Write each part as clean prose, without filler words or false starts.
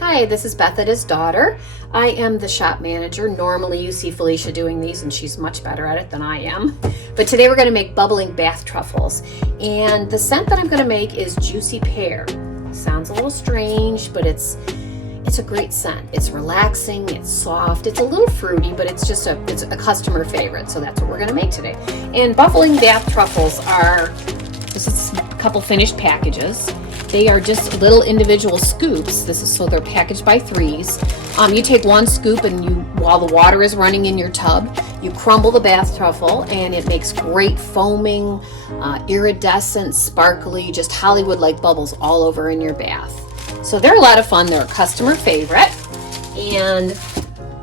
Hi, this is Beth, his daughter. I am the shop manager. Normally you see Felicia doing these and she's much better at it than I am. But today we're going to make bubbling bath truffles. And the scent that I'm going to make is juicy pear. Sounds a little strange, but it's a great scent. It's relaxing, it's soft, it's a little fruity, but it's a customer favorite. So that's what we're going to make today. And bubbling bath truffles this is a couple finished packages. They are just little individual scoops. So they're packaged by threes. You take one scoop and while the water is running in your tub, you crumble the bath truffle and it makes great foaming, iridescent, sparkly, just Hollywood-like bubbles all over in your bath. So they're a lot of fun. They're a customer favorite. And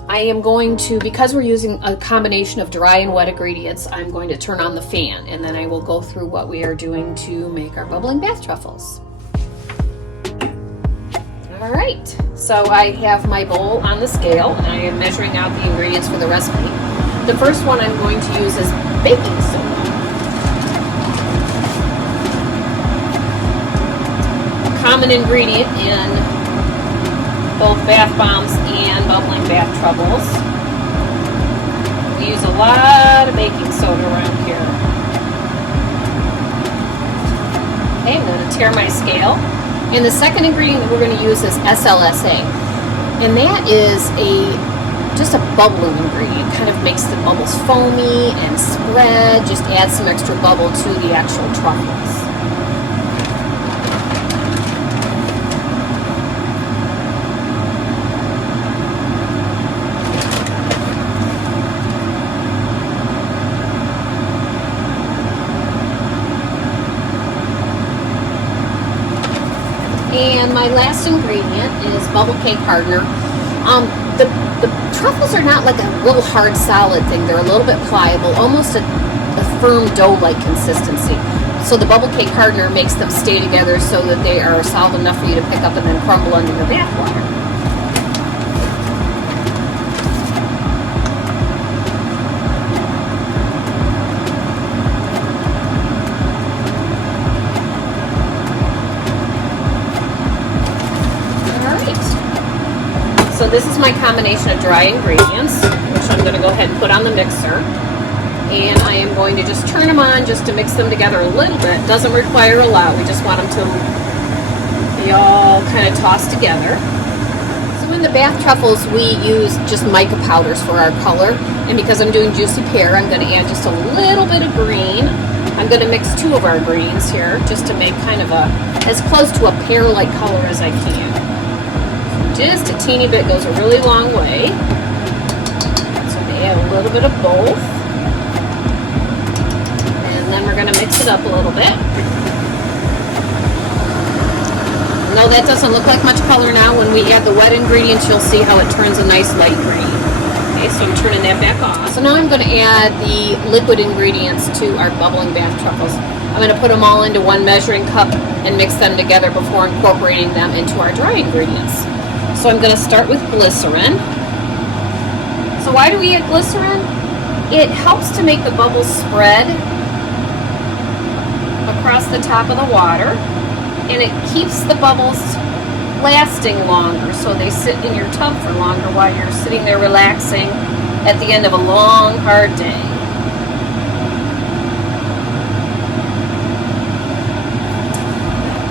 I am going to, because we're using a combination of dry and wet ingredients, I'm going to turn on the fan and then I will go through what we are doing to make our bubbling bath truffles. All right, so I have my bowl on the scale and I am measuring out the ingredients for the recipe. The first one I'm going to use is baking soda. A common ingredient in both bath bombs and bubbling bath truffles. We use a lot of baking soda around here. Okay, I'm going to tare my scale. And the second ingredient that we're going to use is SLSA. And that is just a bubbling ingredient. Kind of makes the bubbles foamy and spread, just adds some extra bubble to the actual truffles. And my last ingredient is bubble cake hardener. The truffles are not like a little hard solid thing. They're a little bit pliable, almost a firm dough-like consistency. So the bubble cake hardener makes them stay together so that they are solid enough for you to pick up and then crumble under your bath water. So this is my combination of dry ingredients, which I'm going to go ahead and put on the mixer. And I am going to just turn them on just to mix them together a little bit. Doesn't require a lot. We just want them to be all kind of tossed together. So in the bath truffles, we use just mica powders for our color. And because I'm doing juicy pear, I'm going to add just a little bit of green. I'm going to mix two of our greens here just to make kind of as close to a pear-like color as I can. Just a teeny bit goes a really long way. So we add a little bit of both. And then we're going to mix it up a little bit. No, that doesn't look like much color now. When we add the wet ingredients, you'll see how it turns a nice light green. Okay, so I'm turning that back off. So now I'm going to add the liquid ingredients to our bubbling bath truffles. I'm going to put them all into one measuring cup and mix them together before incorporating them into our dry ingredients. So I'm going to start with glycerin. So why do we add glycerin? It helps to make the bubbles spread across the top of the water, and it keeps the bubbles lasting longer, so they sit in your tub for longer while you're sitting there relaxing at the end of a long, hard day.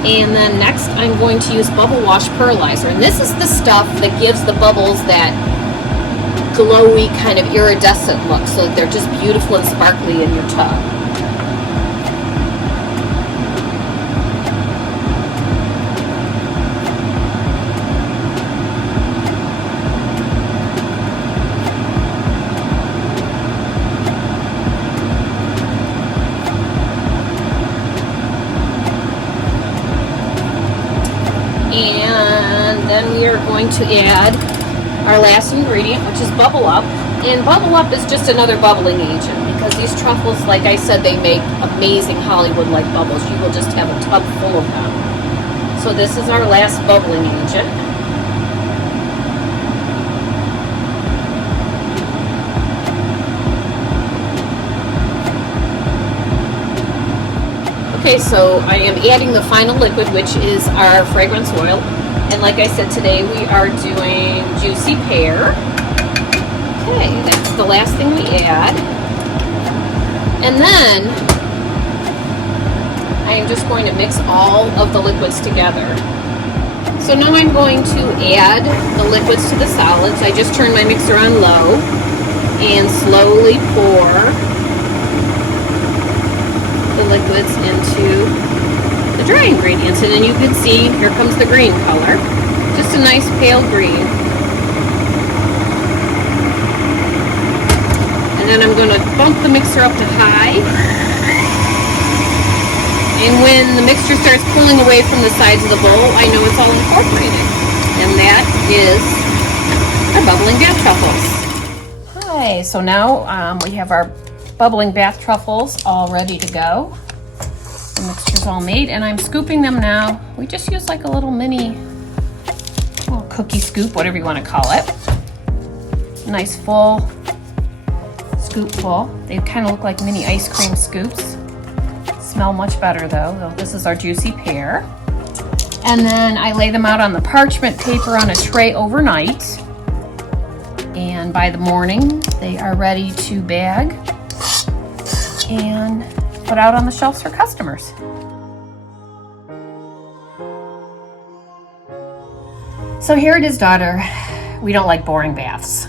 And then next I'm going to use Bubble Wash Pearlizer. And this is the stuff that gives the bubbles that glowy kind of iridescent look so that they're just beautiful and sparkly in your tub. And then we are going to add our last ingredient, which is Bubble Up. And Bubble Up is just another bubbling agent because these truffles, like I said, they make amazing Hollywood-like bubbles. You will just have a tub full of them. So this is our last bubbling agent. Okay, so I am adding the final liquid, which is our fragrance oil. And like I said, today we are doing juicy pear. Okay, that's the last thing we add. And then I am just going to mix all of the liquids together. So now I'm going to add the liquids to the solids. I just turned my mixer on low and slowly pour the liquids into the dry ingredients. And then you can see, here comes the green color. Just a nice pale green. And then I'm going to bump the mixer up to high. And when the mixture starts pulling away from the sides of the bowl, I know it's all incorporated. And that is our Bubbling Bath Truffles. Hi, so now we have our Bubbling Bath Truffles all ready to go. The mixture's all made, and I'm scooping them now. We just use like a little mini cookie scoop, whatever you want to call it. Nice full scoop full. They kind of look like mini ice cream scoops. Smell much better though. This is our juicy pear. And then I lay them out on the parchment paper on a tray overnight. And by the morning, they are ready to bag and put out on the shelves for customers. So here it is, daughter. We don't like boring baths.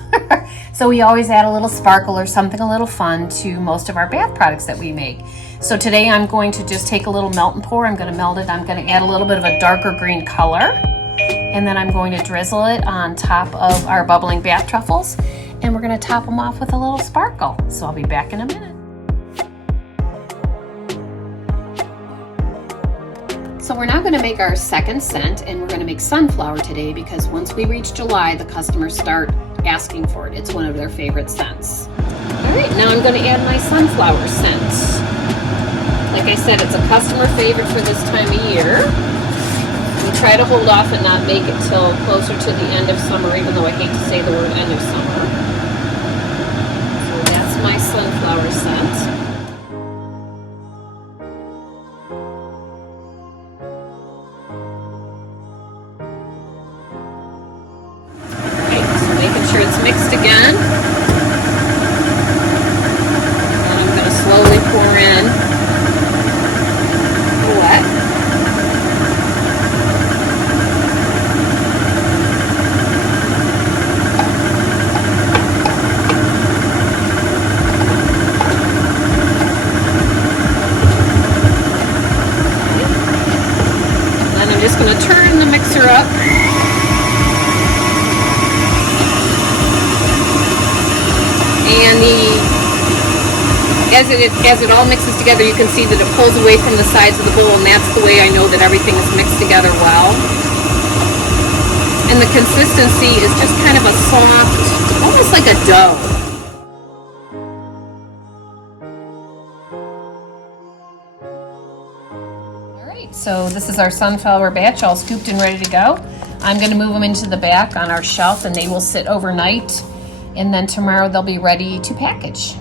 So we always add a little sparkle or something a little fun to most of our bath products that we make. So today I'm going to just take a little melt and pour. I'm going to melt it. I'm going to add a little bit of a darker green color. And then I'm going to drizzle it on top of our Bubbling Bath Truffles. And we're going to top them off with a little sparkle. So I'll be back in a minute. So we're now going to make our second scent, and we're going to make sunflower today because once we reach July, the customers start asking for it. It's one of their favorite scents. All right, now I'm going to add my sunflower scent. Like I said, it's a customer favorite for this time of year. We try to hold off and not make it till closer to the end of summer, even though I hate to say the word end of summer. So that's my sunflower scent. It's mixed again. And I'm going to slowly pour in the wet. And then I'm just going to turn the mixer up. And as it all mixes together, you can see that it pulls away from the sides of the bowl, and that's the way I know that everything is mixed together well. And the consistency is just kind of a soft, almost like a dough. All right, so this is our sunflower batch all scooped and ready to go. I'm going to move them into the back on our shelf, and they will sit overnight. And then tomorrow they'll be ready to package.